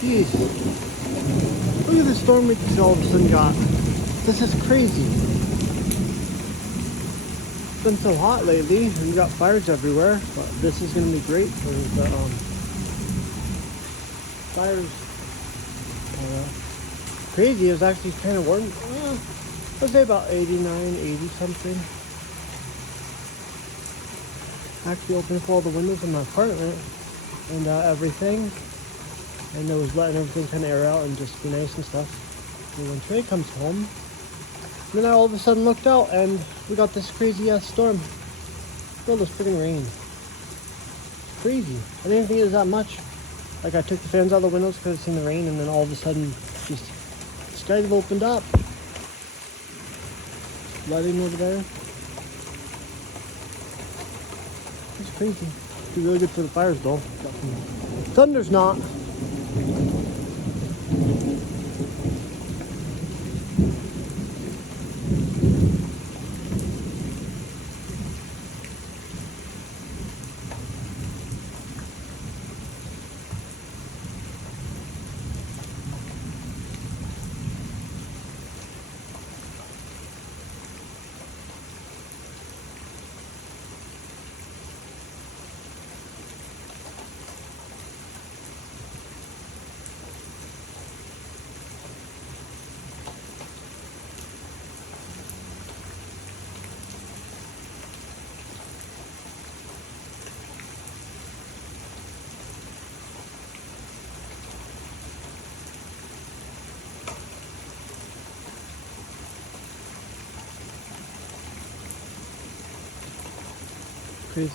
Jeez. Look at the storm we just all of a sudden got. This is crazy. It's been so hot lately, and we got fires everywhere, but this is going to be great for the fires. Crazy, it was actually kind of warm. Let's say about 89, 80 something. Actually opened up all the windows in my apartment and everything. And I was letting everything kind of air out and just be nice and stuff. And when Trey comes home, then I all of a sudden looked out and we got this crazy ass storm. Look at all this freaking rain. Crazy. I didn't think it was that much. Like I took the fans out of the windows because I seen the rain, and then all of a sudden just the skies have opened up. Lighting over there. It's crazy. It'd be really good for the fires though. Thunder's not. Crazy.